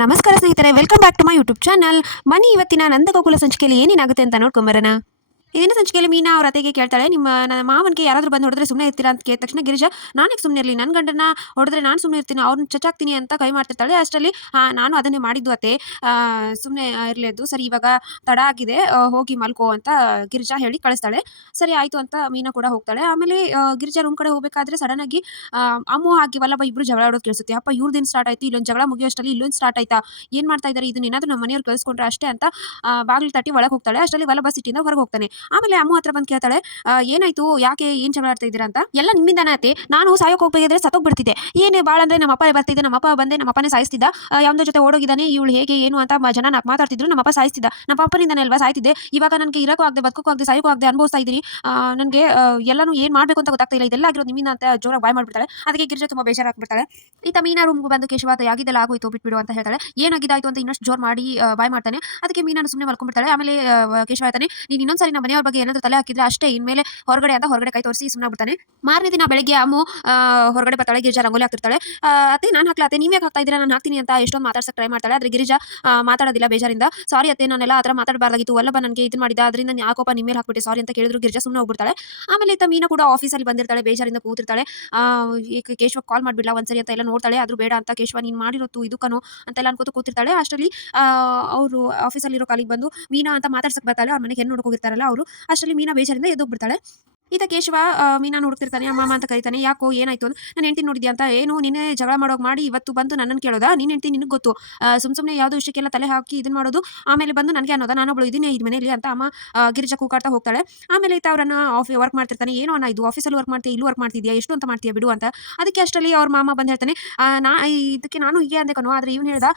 ನಮಸ್ಕಾರ ಸ್ನೇಹಿತರೆ, welcome back to my YouTube channel. ಬನ್ನಿ ಇವತ್ತಿನ ನಂದಗೋಕುಲ ಸಂಚಿಕೆಯಲ್ಲಿ ಏನೇನಾಗುತ್ತೆ ಅಂತ ನೋಡ್ಕೊಂಬರೋಣ. ಇದನ್ನ ಸಂಚಿಕೆಯಲ್ಲಿ ಮೀನಾ ಅವ್ರ ಅತ್ತೆಗೆ ಕೇಳ್ತಾಳೆ, ನನ್ನ ಮಾವನಿಗೆ ಯಾರಾದರೂ ಬಂದು ಹೊಡೆದ್ರೆ ಸುಮ್ಮನೆ ಇರ್ತೀರಾ ಅಂತ ಕೇಳಿದ ತಕ್ಷಣ ಗಿರಿಜಾ, ನಾನೇ ಸುಮ್ಮನೆ ಇರಲಿ, ನನ್ನ ಗಂಡನ ಹೊಡೆದ್ರೆ ನಾನು ಸುಮ್ಮನೆ ಇರ್ತೀನಿ, ಅವ್ರನ್ನ ಚಚಾಕ್ತೀನಿ ಅಂತ ಕೈ ಮಾಡ್ತಿರ್ತಾಳೆ. ಅಷ್ಟರಲ್ಲಿ ನಾನು ಅದನ್ನೇ ಮಾಡಿದ್ದು ಅತ್ತೆ, ಸುಮ್ಮನೆ ಇರಲಿ, ಅದು ಸರಿ, ಇವಾಗ ತಡ ಆಗಿದೆ, ಹೋಗಿ ಮಲ್ಕೋ ಅಂತ ಗಿರಿಜಾ ಹೇಳಿ ಕಳಿಸ್ತಾಳೆ. ಸರಿ ಆಯಿತು ಅಂತ ಮೀನಾ ಕೂಡ ಹೋಗ್ತಾಳೆ. ಆಮೇಲೆ ಗಿರಿಜಾ ರೂಮ್ ಕಡೆ ಹೋಗಬೇಕಾದ್ರೆ ಸಡನ್ ಆಗಿ ಅಮ್ಮು ಹಾಕಿ ವಲ್ಲಭ ಇಬ್ರು ಜಗಳ ಆಡೋದು ಕೇಳಿಸುತ್ತೆ. ಅಪ್ಪ ಇವ್ರದ್ದೇನು ಸ್ಟಾರ್ಟ್ ಆಯ್ತು, ಇಲ್ಲೊಂದು ಜಗಳ ಮುಗಿಯೋಷ್ಟರಲ್ಲಿ ಇಲ್ಲೊಂದು ಸ್ಟಾರ್ಟ್ ಆಯ್ತಾ, ಏನು ಮಾಡ್ತಾ ಇದ್ದಾರೆ, ಇದನ್ನ ಏನಾದರೂ ನಮ್ಮ ಮನೆಯವ್ರು ಕಳಿಸ್ಕೊಂಡ್ರೆ ಅಷ್ಟೇ ಅಂತ ಬಾಗಿಲು ತಟ್ಟಿ ಒಳಗೆ ಹೋಗ್ತಾಳೆ. ಅಷ್ಟರಲ್ಲಿ ವಲ್ಲಭ ಸಿಟ್ಟಿಂದ ಹೊರಗೆ ಹೋಗ್ತಾನೆ. ಆಮೇಲೆ ಅಮ್ಮು ಹತ್ರ ಬಂದು ಕೇಳ್ತಾಳೆ, ಏನಾಯ್ತು, ಯಾಕೆ ಏನು ಜಗಳ ಆಡ್ತಾ ಇದ್ದೀರಾ ಅಂತ. ಎಲ್ಲ ನಿಮ್ಮಿಂದಾನೆ ಅತ್ತೆ, ನಾನು ಸಾಯೋಕೆ ಹೋಗ್ಬೇಕಾದ್ರೆ ಸತ್ತೋಗ್ಬಿಡ್ತಿದ್ದೆ, ಏನು ಭಾಳ ಅಂದರೆ ನಮ್ಮ ಅಪ್ಪ ಬರ್ತಿದ್ದೆ, ನಮ್ಮ ಅಪ್ಪ ಬಂದೆ ನಮ್ಮ ಅಪ್ಪನೇ ಸಾಯಿಸ್ತಿದ್ದ, ಯಾವ್ದೋ ಜೊತೆ ಓಡೋಗಿದ್ದಾನೆ, ಇವಳು ಹೇಗೆ ಏನು ಅಂತ ಜನ ನಾಲ್ಕು ಮಾತಾಡ್ತಿದ್ರು, ನಮ್ಮ ಅಪ್ಪ ಸಾಯಿಸ್ತಿದ್ದ, ನಮ್ಮ ಅಪ್ಪನಿಂದಾನೆ ಅಲ್ವಾ ಸಾಯ್ತಿದ್ದೆ, ಇವಾಗ ನನಗೆ ಇರೋಕ್ಕೂ ಆಗದೆ ಬದುಕೋಕ್ಕೂ ಆಗದೆ ಸಾಯೋಕ್ಕೂ ಆಗದೆ ಅನುಭವಿಸ್ತಾ ಇದ್ದೀನಿ, ನನಗೆ ಎಲ್ಲನೂ ಏನು ಮಾಡಬೇಕು ಅಂತ ಗೊತ್ತಾಗ್ತಾ ಇಲ್ಲ, ಇದೆಲ್ಲ ಆಗಿರೋದು ನಿಮ್ಮಿಂದ ಅಂತ ಜೋರಾಗಿ ಬಾಯ್ ಮಾಡ್ಬಿಡ್ತಾಳೆ. ಅದಕ್ಕೆ ಗಿರಿಜಾ ತುಂಬ ಬೇಜಾರಾಗ್ಬಿಡ್ತಾಳೆ. ಈತ ಮೀನಾ ರೂಮ್ಗೆ ಬಂದು ಕೇಶವ ಆಗಿದ್ದೆಲ್ಲ ಆಗೋಯ್ತು ಬಿಟ್ಬಿಡು ಅಂತ ಹೇಳ್ತಾಳೆ. ಏನಾಗಿದ್ದಾಯ್ತು ಅಂತ ಇನ್ನಷ್ಟು ಜೋರ್ ಮಾಡಿ ಬಾಯ್ ಮಾಡ್ತಾನೆ. ಅದಕ್ಕೆ ಮೀನಾನು ಸುಮ್ಮನೆ ಮಲ್ಕೊಂಡ್ಬಿಡ್ತಾಳೆ. ಆಮೇಲೆ ಕೇಶವ ಹೇಳ್ತಾನೆ, ನೀನು ಇನ್ನೊಂದ್ಸರಿ ನಮ್ಮ ಮನೆಯವ್ರ ಬಗ್ಗೆ ಏನಾದರೂ ತಲೆ ಹಾಕಿದ್ರೆ ಅಷ್ಟೇ, ಇನ್ಮೇಲೆ ಹೊರಗಡೆ ಅಂತ ಹೊರಗಡೆ ಕೈ ತೋರಿಸಿ ಸುಮ್ಮನೆ ಬಿಡ್ತಾನೆ. ಮಾರನೇ ದಿನ ಬೆಳಗ್ಗೆ ಅಮ್ಮು ಹೊರಗಡೆ ಬರ್ತಾಳೆ. ಗಿರಿಜಾ ರಂಗೋಲಿ ಹಾಕ್ತಿರ್ತಾಳೆ. ಅತ್ತೆ ನಾನು ಹಾಕ್ಲಾ ಅತ್ತೆ, ನೀವೇ ಹಾಕ್ತಾ ಇದ್ದೀರಾ, ನಾನು ಹಾಕ್ತೀನಿ ಅಂತ ಎಷ್ಟೊಂದು ಮಾತಾಡ್ಸಕ್ಕೆ ಟ್ರೈ ಮಾಡ್ತಾಳೆ. ಆದರೆ ಗಿರಿಜಾ ಮಾತಾಡೋದಿಲ್ಲ ಬೇಜಾರಿಂದ. ಸಾರಿ ಅತ್ತೆ, ನಾನೆಲ್ಲ ಆ ಥರ ಮಾತಾಡಬಾರ್ದಾಗಿತ್ತು, ವಲ್ಲಭ ನನಗೆ ಇದನ್ನ ಮಾಡಿದ, ಅದರಿಂದ ಆ ಕೋಪ ನಿಮ್ಮ ಮೇಲೆ ಹಾಕ್ಬಿಟ್ಟೆ, ಸಾರಿ ಅಂತ ಕೇಳಿದ್ರು ಗಿರಿಜಾ ಸುಮ್ಮನೆ ಹೋಗ್ಬಿಡ್ತಾಳೆ. ಆಮೇಲೆ ಈತ ಮೀನಾ ಕೂಡ ಆಫೀಸಲ್ಲಿ ಬಂದಿರ್ತಾಳೆ, ಬೇಜಾರಿಂದ ಕೂತಿರ್ತಾಳೆ. ಈಗ ಕೇಶವ ಕಾಲ್ ಮಾಡಿಬಿಡ್ಲಾ ಒಂದ್ಸರಿ ಅಂತ ಎಲ್ಲ ನೋಡ್ತಾಳೆ, ಆದರೂ ಬೇಡ ಅಂತ, ಕೇಶವ ನೀನು ಮಾಡಿರೋದು ಇದು ಕಣೋ ಅಂತೆಲ್ಲ ಅನ್ಕೋತ ಕೂತಿರ್ತಾಳೆ. ಅಷ್ಟರಲ್ಲಿ ಅವರು ಆಫೀಸಲ್ಲಿರೋ ಕಾಲಿಗೆ ಬಂದು ಮೀನಾ ಅಂತ ಮಾತಾಡ್ಸಕ್ಕೆ ಬರ್ತಾಳೆ. ಅವ್ರ ಮನೆಗೆ ಹೆಣ್ಣು ನೋಡಕ್ಕೆ ಹೋಗಿರ್ತಾರಲ್ಲ ಅವರು. ಅಷ್ಟರಲ್ಲಿ ಮೀನಾ ಬೇಜಾರಿಂದ ಎದ್ದೋಗ್ಬಿಡ್ತಾಳೆ. ಈತ ಕೇಶವ ಮೀನಾ ನೋಡ್ತಿರ್ತಾನೆ. ಅಮ್ಮಮ್ಮ ಅಂತ ಕರೀತಾನೆ. ಯಾಕೋ ಏನಾಯ್ತು ಅಂತ. ನಾನು ಹೆಂಡ್ತಿ ನೋಡಿದ್ಯಾ ಅಂತ. ಏನು ನಿನ್ನೆ ಜಗಳ ಮಾಡೋಗಿ ಮಾಡಿ ಇವತ್ತು ಬಂದು ನನ್ನನ್ನು ಕೇಳೋದಾ, ನೀನು ಹೆಂಡ್ತಿ ನಿನಗೆ ಗೊತ್ತು, ಸುಮ್ಮನೆ ಯಾವುದೋ ವಿಷಯಕ್ಕೆಲ್ಲ ತಲೆ ಹಾಕಿ ಇದನ್ನು ಮಾಡೋದು, ಆಮೇಲೆ ಬಂದು ನನಗೆ ಅನ್ನೋದಾ, ನಾನೊಬ್ಳು ಇದೀನಿ ಈ ಮನೆಯಲ್ಲಿ ಅಂತ ಅಮ್ಮ ಗಿರಿಜಾ ಕೂಗಾಡ್ತಾ ಹೋಗ್ತಾಳೆ. ಆಮೇಲೆ ಈತ ಅವರನ್ನು ವರ್ಕ್ ಮಾಡ್ತಿರ್ತಾನೆ. ಏನೋ ಅಣ್ಣ ಇದು ಆಫೀಸಲ್ಲಿ ವರ್ಕ್ ಮಾಡ್ತೀಯ, ಇಲ್ಲೂ ವರ್ಕ್ ಮಾಡ್ತಿದ್ಯಾ, ಎಷ್ಟು ಅಂತ ಮಾಡ್ತೀಯಾ ಬಿಡು ಅಂತ. ಅದಕ್ಕೆ ಅಷ್ಟರಲ್ಲಿ ಅವ್ರ ಮಾಮ ಬಂದು ಹೇಳ್ತಾನೆ, ನಾ ಇದಕ್ಕೆ ನಾನು ಹೀಗೆ ಅಂದೆ ಕಣೋ, ಆದರೆ ಇವ್ನು ಹೇಳ್ದ,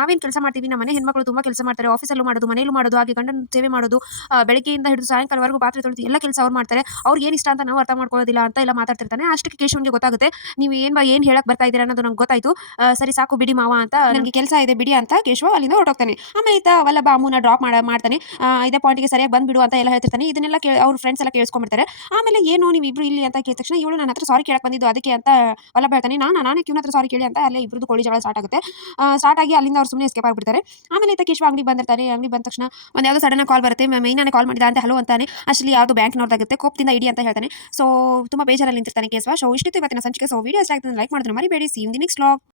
ನಾವೇನು ಕೆಲಸ ಮಾಡ್ತೀವಿ, ನಮ್ಮ ಮನೆ ಹೆಣ್ಮಕ್ಳು ತುಂಬ ಕೆಲಸ ಮಾಡ್ತಾರೆ, ಆಫೀಸಲ್ಲೂ ಮಾಡೋದು ಮನೆಯಲ್ಲೂ ಮಾಡೋದು, ಹಾಗೆ ಗಂಡನ ಸೇವೆ ಮಾಡೋದು, ಬೆಳಗ್ಗೆಯಿಂದ ಹಿಡಿದು ಸಾಯಂಕಾಲವರೆಗೂ ಪಾತ್ರೆ ತೊಳೆದು ಎಲ್ಲ ಕೆಲಸ ಅವ್ರು ಮಾಡ್ತಾರೆ, ಅವ್ರಿಗೆ ಏನು ಇಷ್ಟ ಅಂತ ನಾವು ಅರ್ಥ ಮಾಡ್ಕೊಳ್ಳೋದಿಲ್ಲ ಅಂತ ಎಲ್ಲ ಮಾತಾಡ್ತಿರ್ತಾನೆ. ಅಷ್ಟಕ್ಕೆ ಕೇಶವನ್ಗೆ ಗೊತ್ತಾಗುತ್ತೆ, ನೀವು ಏನು ಹೇಳಕ್ ಬರ್ತಾ ಇದ್ದೀರಾ ಅನ್ನೋದು ನಂಗೆ ಗೊತ್ತಾಯ್ತು, ಸರಿ ಸಾಕು ಬಿಡಿ ಮಾವ ಅಂತ, ನನಗೆ ಕೆಲಸ ಇದೆ ಬಿಡಿ ಅಂತ ಕೇಶವ ಅಲ್ಲಿಂದ ಹೊರಟೋಗ್ತಾನೆ. ಆಮೇಲೆ ಈತ ವಲ್ಲಭ ಅಮ್ಮನ ಡ್ರಾಪ್ ಮಾಡ್ತಾನೆ. ಇದೇ ಪಾಯಿಂಟ್ಗೆ ಸರಿಯಾಗಿ ಬಂದ್ಬಿಡು ಅಂತ ಎಲ್ಲ ಹೇಳ್ತಿರ್ತಾನೆ. ಇದನ್ನೆಲ್ಲ ಅವ್ರ ಫ್ರೆಂಡ್ಸ್ ಎಲ್ಲ ಕೇಳಿಸ್ಕೊಂಡ್ಬಿಡ್ತಾರೆ. ಆಮೇಲೆ ಏನು ನೀವು ಇಬ್ರು ಇಲ್ಲಿ ಅಂತ ಕೇಳಿದ ತಕ್ಷಣ ಇವಳು ನನ್ನ ಹತ್ರ ಸಾರಿ ಕೇಳಕ್ ಬಂದಿದ್ದು ಅದಕ್ಕೆ ಅಂತ ವಲ್ಲಭ ಹೇಳ್ತಾನೆ. ನಾನೇ ಕಿವ್ನ ಹತ್ರ ಸಾರಿ ಕೇಳಿ ಅಂತ. ಅಲ್ಲೇ ಇಬ್ರದ್ದು ಕೋಳಿ ಜಗಳ ಸ್ಟಾರ್ಟ್ ಆಗುತ್ತೆ. ಸ್ಟಾರ್ಟ್ ಆಗಿ ಅಲ್ಲಿಂದ ಅವ್ರು ಸುಮ್ಮನೆ ಎಸ್ಕೇಪ್ ಆಗಿಬಿಡ್ತಾರೆ. ಆಮೇಲೆ ಈತ ಕೇಶವ ಅಂಗಡಿ ಬಂದಿರ್ತಾರೆ. ಅಂಗಡಿ ಬಂದ ತಕ್ಷಣ ಒಂದು ಯಾವುದೋ ಸಡನ್ ಕಾಲ್ ಬರುತ್ತೆ. ಮೈನಾನೇ ಕಾಲ್ ಮಾಡಿದ ಅಂತ ಹಲೋ ಅಂತಾನೆ. ಅಷ್ಟರಲ್ಲಿ ಯಾವುದೋ ಬ್ಯಾಂಕ್ನವ್ರದ್ದಾಗುತ್ತೆ. ಕೋಪದಿಂದ ಇಡಿ ಅಂತ ಹೇಳ್ತಾನೆ. ಸೊ ತುಂಬ ಬೇಜಾರಲ್ಲಿ ನಿಂತಿರ್ತಾನೆ ಕೇಶವ. ಸೊ ಇಷ್ಟಿತ್ತು ಇವತ್ತಿನ ಸಂಚಿಕೆ. ಸೊ ವಿಡಿಯೋ ಇಷ್ಟ ಆಗ್ತದೆ ಲೈಕ್ ಮಾಡಿದ್ರೆ ಮರಿಬೇಡಿ. C in the next vlog.